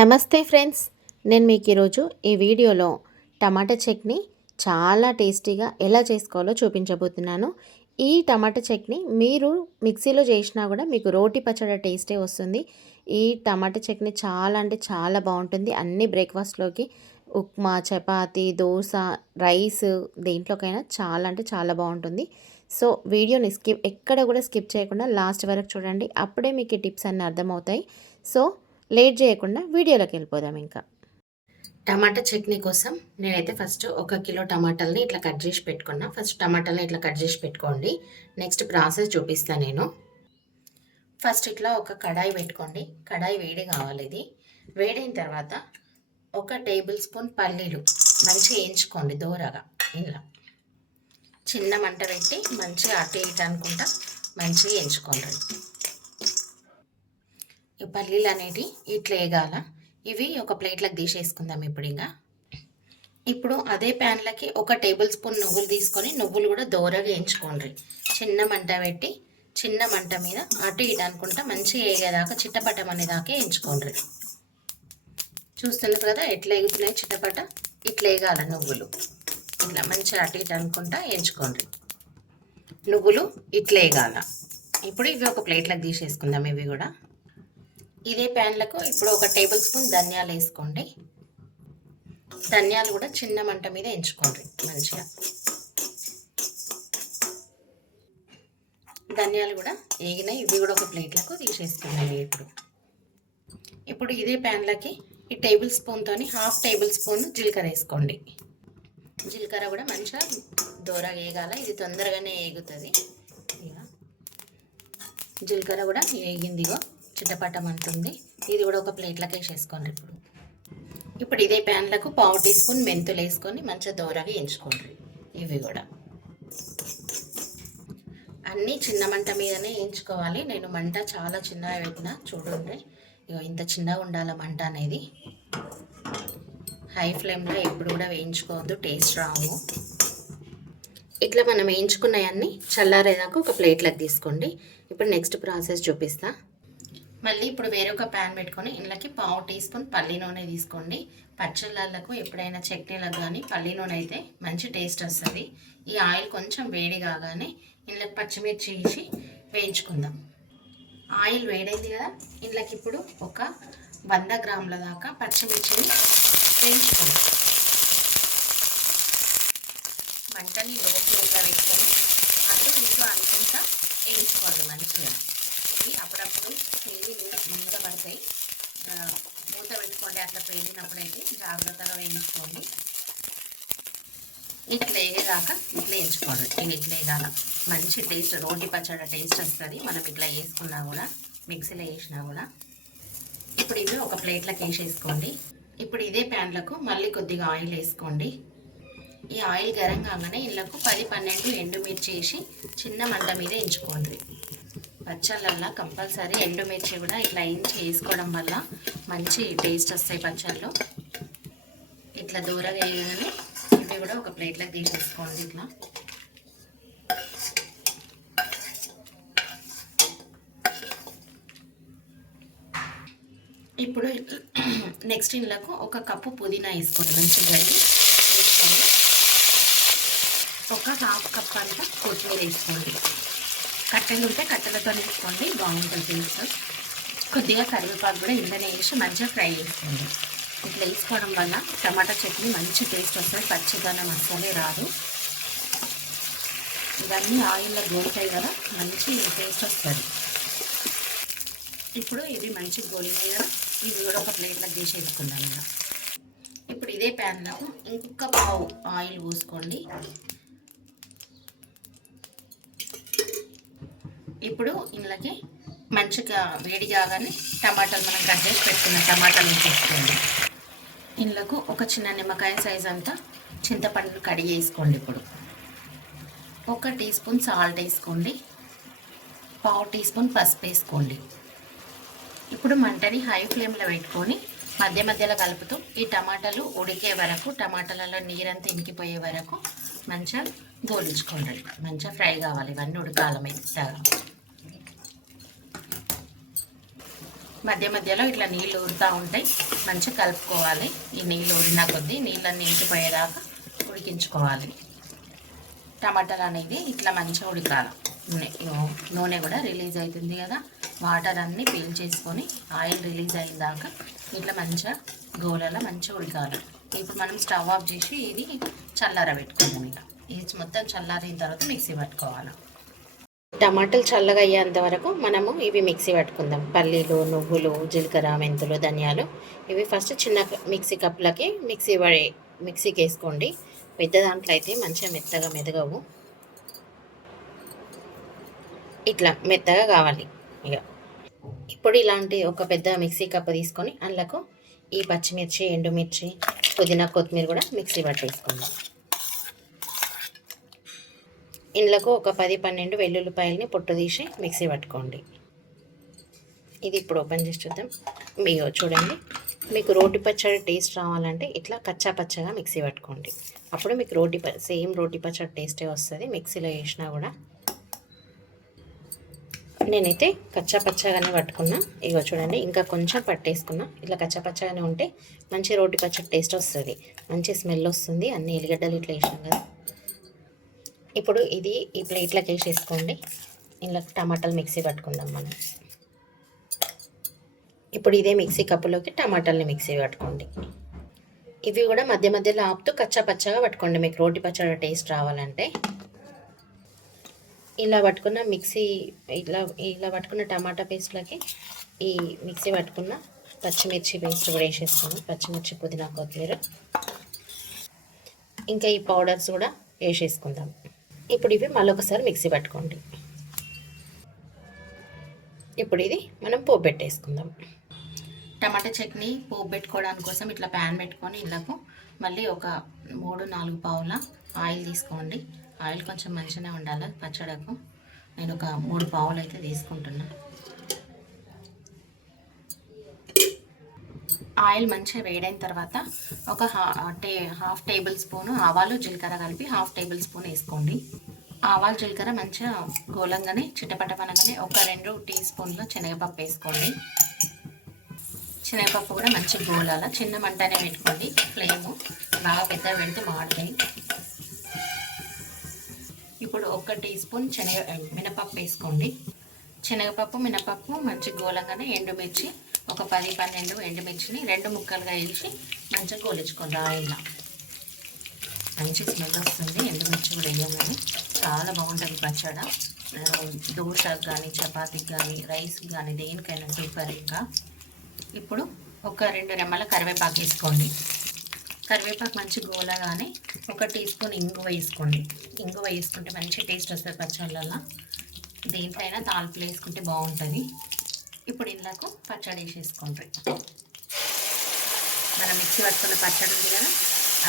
నమస్తే ఫ్రెండ్స్. నేను మీకు ఈరోజు ఈ వీడియోలో టమాటా చట్నీ చాలా టేస్టీగా ఎలా చేసుకోవాలో చూపించబోతున్నాను. ఈ టమాటా చట్నీ మీరు మిక్సీలో చేసినా కూడా మీకు రోటి పచ్చడి టేస్టే వస్తుంది. ఈ టమాటా చట్నీ చాలా అంటే చాలా బాగుంటుంది. అన్ని బ్రేక్ఫాస్ట్లోకి ఉప్మా చపాతీ దోశ రైస్ దేంట్లోకైనా చాలా అంటే చాలా బాగుంటుంది. సో వీడియోని స్కిప్ ఎక్కడ కూడా స్కిప్ చేయకుండా లాస్ట్ వరకు చూడండి. అప్పుడే మీకు ఈ టిప్స్ అన్నీ అర్థమవుతాయి. సో లేట్ చేయకుండా వీడియోలోకి వెళ్ళిపోదాం ఇంకా. టమాటా చట్నీ కోసం నేనైతే ఫస్ట్ ఒక కిలో టమాటాలని ఇట్లా కట్ చేసి పెట్టుకున్నా. ఫస్ట్ టమాటాలని ఇట్లా కట్ చేసి పెట్టుకోండి. నెక్స్ట్ ప్రాసెస్ చూపిస్తాను నేను. ఫస్ట్ ఇట్లా ఒక కడాయి పెట్టుకోండి. కడాయి వేడి కావాలి ఇది. వేడైన తర్వాత ఒక టేబుల్ స్పూన్ పల్లీలు మంచిగా వేయించుకోండి దూరగా. ఇలా. చిన్న మంట పెట్టి మంచిగా అటు ఇటు అనుకుంటా మంచిగా వేయించుకోండి. పల్లీలు అనేవి ఇట్లా వేగాల ఇవి ఒక ప్లేట్లకు తీసేసుకుందాం ఇప్పుడు ఇంకా ఇప్పుడు అదే ప్యాన్లకి ఒక టేబుల్ స్పూన్ నువ్వులు తీసుకొని నువ్వులు కూడా దోరగా వేయించుకోండి. చిన్న మంట పెట్టి చిన్న మంట మీద అటు ఇటు అనుకుంటా మంచిగా వేగేదాకా చిట్టపట్టం అనేదాకా వేయించుకోండి. చూస్తున్నారు కదా ఎట్లా ఎగుతున్నాయి చిట్టపట? ఇట్లా వేగాల నువ్వులు. ఇట్లా మంచిగా అటు ఇటు అనుకుంటా వేయించుకోండి. నువ్వులు ఇట్లా వేగాల. ఇప్పుడు ఇవి ఒక ప్లేట్లకు తీసేసుకుందాం ఇవి కూడా. ఇదే ప్యాన్లకు ఇప్పుడు ఒక టేబుల్ స్పూన్ ధనియాలు వేసుకోండి. ధనియాలు కూడా చిన్న మంట మీద ఎంచుకోండి మంచిగా. ధనియాలు కూడా వేగినాయి. ఇవి కూడా ఒక ప్లేట్లకు తీసేసుకున్నాయి ఇప్పుడు. ఇప్పుడు ఇదే ప్యాన్లకి ఈ టేబుల్ స్పూన్తో హాఫ్ టేబుల్ స్పూన్ జీలకర్ర వేసుకోండి. జీలకర్ర కూడా మంచిగా దూరగా వేగాల. ఇది తొందరగానే వేగుతుంది. ఇలా జీలకర్ర కూడా వేగిందిగో చిట్టపట్టం అంటుంది ఇది కూడా ఒక ప్లేట్లోకి వేసేసుకోండి ఇప్పుడు. ఇప్పుడు ఇదే ప్యాన్లకు పావు టీ స్పూన్ మెంతులు వేసుకొని మంచిగా దూరగా వేయించుకోండి ఇవి కూడా. అన్నీ చిన్న మంట మీదనే వేయించుకోవాలి నేను మంట చాలా చిన్నగా పెట్టిన చూడండి. ఇగో ఇంత చిన్నగా ఉండాలి మంట అనేది. హై ఫ్లేమ్లో ఎప్పుడు కూడా వేయించుకోవద్దు టేస్ట్ రావు. ఇట్లా మనం వేయించుకున్నవన్నీ చల్లారేదాకా ఒక ప్లేట్లకు తీసుకోండి. ఇప్పుడు నెక్స్ట్ ప్రాసెస్ చూపిస్తాను మళ్ళీ ఇప్పుడు వేరొక ప్యాన్ పెట్టుకొని ఇందులోకి పావు టీ స్పూన్ పల్లి నూనె తీసుకోండి. పచ్చళ్ళకు ఎప్పుడైనా చట్నీలకు కానీ పల్లి నూనె అయితే మంచి టేస్ట్ వస్తుంది. ఈ ఆయిల్ కొంచెం వేడి కాగానే ఇందులోకి పచ్చిమిర్చి వేసి వేయించుకుందాం. ఆయిల్ వేడైంది కదా ఇందులోకి ఇప్పుడు ఒక వంద గ్రాముల దాకా పచ్చిమిర్చిని వేయించుకుందాం. మంటని లోపల పెట్టుకొని అటు ఇటు అనుకుంటా వేయించుకోవాలి మంచిగా. ఇవి అప్పుడప్పుడు పేలి ముందుగా పడతాయి. మూత పెట్టుకోండి అట్లా పేలినప్పుడు అయితే జాగ్రత్తగా వేయించుకోండి. ఇట్లా వేగేదాకా ఇట్లా వేయించుకోండి. ఇవి ఇట్లా వేగాల. మంచి టేస్ట్ రోటి పచ్చడి టేస్ట్ వస్తుంది. మనం ఇట్లా వేసుకున్నా కూడా మిక్సీలో వేసినా కూడా. ఇప్పుడు ఇవి ఒక ప్లేట్లోకి వేసేసుకోండి. ఇప్పుడు ఇదే ప్యాన్లకు మళ్ళీ కొద్దిగా ఆయిల్ వేసుకోండి. ఈ ఆయిల్ గరం కాగానే ఇళ్ళకు పది పన్నెండు ఎండుమిర్చి వేసి చిన్న మంట మీద ఎంచుకోండి. పచ్చళ్ళల్లో కంపల్సరీ ఎండుమిర్చి కూడా ఇట్లా ఇంచి వేసుకోవడం వల్ల మంచి టేస్ట్ వస్తాయి పచ్చళ్ళు. ఇట్లా దూరగా వేయగానే ఇవి కూడా ఒక ప్లేట్లోకి తీసేసుకోండి ఇట్లా. ఇప్పుడు నెక్స్ట్ ఇందులోకి ఒక కప్పు పుదీనా వేసుకోండి మంచిగా కడిగి ఒక హాఫ్ కప్ అంతా కొత్తిమీర వేసుకోండి. కట్టెలు ఉంటే కట్టెలతో వేసుకోండి. బాగుంటుంది టేస్ట్. కొద్దిగా కరివేపాకు కూడా ఇందనే వేసి మంచిగా ఫ్రై చేసుకోండి. ఇట్లా వేసుకోవడం వల్ల టమాటా చట్నీ మంచి టేస్ట్ వస్తుంది. పచ్చిదనం అస్సలే రాదు. ఇవన్నీ ఆయిల్లో గోలుతాయి కదా మంచి టేస్ట్ వస్తుంది. ఇప్పుడు ఇవి మంచి గోలినాయి కదా ఇవి కూడా ఒక ప్లేట్లో తీసి వేసుకుందాం ఇలా ఇప్పుడు ఇదే ప్యాన్లో ఇంకొక పావు ఆయిల్ పోసుకోండి. ఇప్పుడు ఇందులోకి మంచిగా వేడి కాగానే టమాటాలు మనం కట్ చేసి పెట్టుకున్న టమాటాలు వేసేసుకోండి. ఇందులోకి ఒక చిన్న నిమ్మకాయ సైజ్ అంతా చింతపండు కడిగి వేసుకోండి ఇప్పుడు. ఒక టీ స్పూన్ సాల్ట్ వేసుకోండి. పావు టీ స్పూన్ పసుపు వేసుకోండి. ఇప్పుడు మంటని హై ఫ్లేమ్లో పెట్టుకొని మధ్య మధ్యలో కలుపుతూ ఈ టమాటాలు ఉడికే వరకు టమాటాలలో నీరంతా ఇంకిపోయే వరకు మంచిగా గోలించుకోండి. మంచిగా ఫ్రై కావాలి. ఇవన్నీ ఉడకాలి మెత్తగా. మధ్య మధ్యలో ఇట్లా నీళ్ళు ఊరుతూ ఉంటాయి. మంచిగా కలుపుకోవాలి. ఈ నీళ్ళు ఊరిన కొద్దీ నీళ్ళన్నీ ఇంకిపోయేదాకా ఉడికించుకోవాలి. టమాటాలు అనేది ఇట్లా మంచిగా ఉడకాలి. నూనె నూనె కూడా రిలీజ్ అవుతుంది కదా. వాటర్ అన్నీ పీల్ చేసుకొని ఆయిల్ రిలీజ్ అయిన దాకా ఇట్లా మంచిగా గోలలో మంచిగా ఉడకాలి. ఇప్పుడు మనం స్టవ్ ఆఫ్ చేసి ఇది చల్లార పెట్టుకుందాం ఇక. ఇది మొత్తం చల్లారిన తర్వాత మిక్సీ పట్టుకోవాలి. టమాటాలు చల్లగా అయ్యేంత వరకు మనము ఇవి మిక్సీ పట్టుకుందాం. పల్లీలు నువ్వులు జీలకర్ర మెంతులు ధనియాలు ఇవి ఫస్ట్ చిన్న మిక్సీ కప్పులకి మిక్సీ పడే మిక్సీకి వేసుకోండి. పెద్ద దాంట్లో అయితే మంచిగా మెత్తగా మెదగవు. ఇట్లా మెత్తగా కావాలి. ఇక ఇప్పుడు ఇలాంటి ఒక పెద్ద మిక్సీ కప్పు తీసుకొని అందులో ఈ పచ్చిమిర్చి ఎండుమిర్చి పుదీనా కొత్తిమీర కూడా మిక్సీ పట్టేసుకుందాం. ఇందులోకి ఒక పది పన్నెండు వెల్లుల్లిపాయలని పొట్టు తీసి మిక్సీ పట్టుకోండి. ఇది ఇప్పుడు ఓపెన్ చేసి చూద్దాం. మీయో చూడండి. మీకు రోటి పచ్చడి టేస్ట్ రావాలంటే ఇట్లా కచ్చా పచ్చగా మిక్సీ పట్టుకోండి. అప్పుడు మీకు రోటి ప సేమ్ రోటి పచ్చడి టేస్టే వస్తుంది మిక్సీలో వేసినా కూడా. నేనైతే కచ్చా పచ్చగానే పట్టుకున్నా. ఇగో చూడండి ఇంకా కొంచెం పట్టేసుకున్నా. ఇట్లా కచ్చా పచ్చగానే ఉంటే మంచి రోటి పచ్చడి టేస్ట్ వస్తుంది. మంచి స్మెల్ వస్తుంది అన్ని ఎల్లిగడ్డలు ఇట్లా వేసినాం కదా. ఇప్పుడు ఇది ఈ ప్లేట్లోకి వేసేసుకోండి ఇలా టమాటాలు మిక్సీ పట్టుకుందాం మనం. ఇప్పుడు ఇదే మిక్సీ కప్పులోకి టమాటాలని మిక్సీ పట్టుకోండి. ఇవి కూడా మధ్య మధ్యలో ఆపుతూ కచ్చా పచ్చగా పట్టుకోండి. మీకు రోటి పచ్చడి టేస్ట్ రావాలంటే. ఇలా పట్టుకున్న మిక్సీ ఇలా ఇలా పట్టుకున్న టమాటా పేస్ట్లోకి ఈ మిక్సీ పట్టుకున్న పచ్చిమిర్చి పేస్ట్ కూడా వేసేసుకున్నాం పచ్చిమిర్చి పుదీనా కొత్తిమీర ఇంకా ఈ పౌడర్స్ కూడా వేసేసుకుందాం. ఇప్పుడు ఇవి మళ్ళొకసారి మిక్సీ పట్టుకోండి. ఇప్పుడు ఇది మనం పోపు పెట్టేసుకుందాం. టమాటా చట్నీ పోపు పెట్టుకోవడానికి కోసం ఇట్లా ప్యాన్ పెట్టుకొని ఇళ్ళకు మళ్ళీ ఒక మూడు నాలుగు పావుల ఆయిల్ తీసుకోండి. ఆయిల్ కొంచెం మంచిగానే ఉండాలి పచ్చడకు. నేను ఒక మూడు పావులు అయితే తీసుకుంటున్నాను ఆయిల్ మంచిగా వేడైన తర్వాత ఒక టే హాఫ్ టేబుల్ స్పూన్ ఆవాలు జీలకర్ర కలిపి హాఫ్ టేబుల్ స్పూన్ వేసుకోండి. ఆవాలు జీలకర్ర మంచిగా గోలంగానే చిట్టపట్టపనగానే ఒక రెండు టీ స్పూన్లో శనగపప్పు వేసుకోండి. శనగపప్పు కూడా మంచి గోలాల. చిన్న మంటనే పెట్టుకోండి. ఫ్లేము బాగా పెద్ద పెడితే మాడతాయి ఇప్పుడు ఒక టీ స్పూన్ శనగ మినపప్పు వేసుకోండి. శనగపప్పు మినపప్పు మంచి గోలంగానే ఎండుమిర్చి ఒక పది పన్నెండు ఎండుమిర్చిని రెండు ముక్కలుగా వేసి మంచిగా గోలించుకోండి ఆయిల్లో మంచి స్మెల్ వస్తుంది ఎండుమిర్చి కూడా వేయగానే చాలా బాగుంటుంది పచ్చడ. ఆ, దోశకు కానీ చపాతీకి కానీ రైస్కి కానీ దేనికైనా సూపర్ ఇంకా ఇప్పుడు ఒక రెండు రెమ్మల కరివేపాకు వేసుకోండి. కరివేపాకు మంచి గోలగానే ఒక టీ స్పూన్ ఇంగువ వేసుకోండి. ఇంగువ వేసుకుంటే మంచి టేస్ట్ వస్తుంది పచ్చళ్ళల్లో. దేంట్లైనా తాల్పులు వేసుకుంటే బాగుంటుంది. ఇప్పుడు ఇళ్ళకు పచ్చడి వేసేసుకోండి మనం మిక్సీ పట్టుకున్న పచ్చడి ఉంది కదా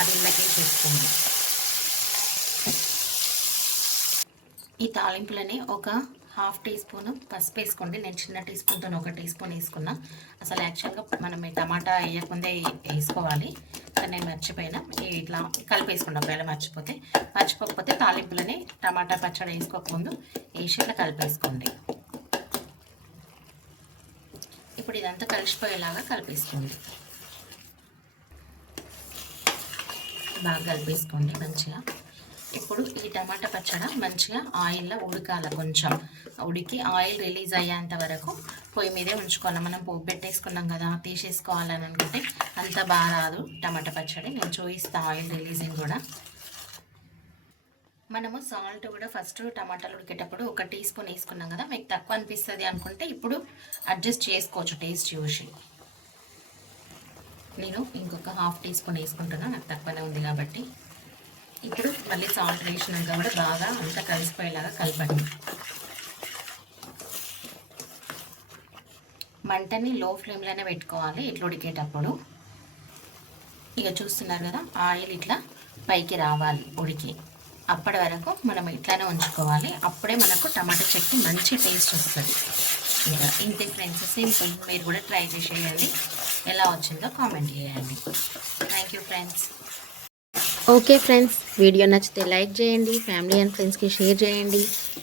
అది ఇందాక వేసేసుకోండి. ఈ తాలింపులని ఒక హాఫ్ టీ స్పూన్ పసుపు వేసుకోండి. నేను చిన్న టీ స్పూన్తో ఒక టీ స్పూన్ వేసుకున్నా. అసలు యాక్చువల్గా మనం ఈ టమాటా వేయకుందే వేసుకోవాలి. కానీ నేను మర్చిపోయినా. ఇట్లా కలిపేసుకున్నా ఒకవేళ మర్చిపోతే. మర్చిపోకపోతే తాలింపులని టమాటా పచ్చడి వేసుకోకముందు వేసి ఇట్లా కలిపేసుకోండి. ఇప్పుడు ఇదంతా కలిసిపోయేలాగా కలిపేసుకోండి. బాగా కలిపేసుకోండి మంచిగా. ఇప్పుడు ఈ టమాటా పచ్చడి మంచిగా ఆయిల్లో ఉడకాల కొంచెం. ఉడికి ఆయిల్ రిలీజ్ అయ్యేంత వరకు పొయ్యి మీదే ఉంచుకోవాలి. మనం పోపు పెట్టేసుకున్నాం కదా తీసేసుకోవాలని అనుకుంటే అంత బాగా రాదు టమాటా పచ్చడి. నేను చూపిస్తాను ఆయిల్ రిలీజింగ్ కూడా. మనము సాల్ట్ కూడా ఫస్ట్ టమాటాలు ఉడికేటప్పుడు ఒక టీ స్పూన్ వేసుకున్నాం కదా మీకు తక్కువ అనిపిస్తుంది అనుకుంటే ఇప్పుడు అడ్జస్ట్ చేసుకోవచ్చు టేస్ట్ చూసి. నేను ఇంకొక హాఫ్ టీ స్పూన్ వేసుకుంటున్నా నాకు తక్కువనే ఉంది కాబట్టి. ఇప్పుడు మళ్ళీ సాల్ట్ వేసినాక కూడా బాగా అంతా కలిసిపోయేలాగా కలపండి. మంటని లో ఫ్లేమ్లోనే పెట్టుకోవాలి ఇట్లా ఉడికేటప్పుడు. ఇక చూస్తున్నారు కదా ఆయిల్ ఇట్లా పైకి రావాలి ఉడికి. అప్పటి వరకు మనం ఇట్లానే ఉంచుకోవాలి. అప్పుడే మనకు టమాటా చట్నీ మంచి టేస్ట్ వస్తుంది. ఇంకా ఇంతే ఫ్రెండ్స్ సింపుల్ మీరు కూడా ట్రై చేసేయండి ఎలా వచ్చిందో కామెంట్ చేయండి. Thank you friends okay friends video నచ్చితే లైక్ చేయండి. ఫ్యామిలీ అండ్ ఫ్రెండ్స్కి షేర్ చేయండి.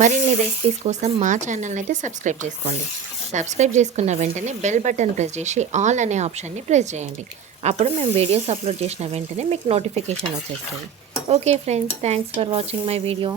మరిన్ని రెసిపీస్ కోసం మా ఛానల్ని అయితే సబ్స్క్రైబ్ చేసుకోండి. సబ్స్క్రైబ్ చేసుకున్న వెంటనే బెల్ బటన్ ప్రెస్ చేసి ఆల్ అనే ఆప్షన్ని ప్రెస్ చేయండి. అప్పుడు మేము వీడియోస్ అప్లోడ్ చేసిన వెంటనే మీకు నోటిఫికేషన్ వచ్చేస్తుంది. Okay friends thanks for watching my video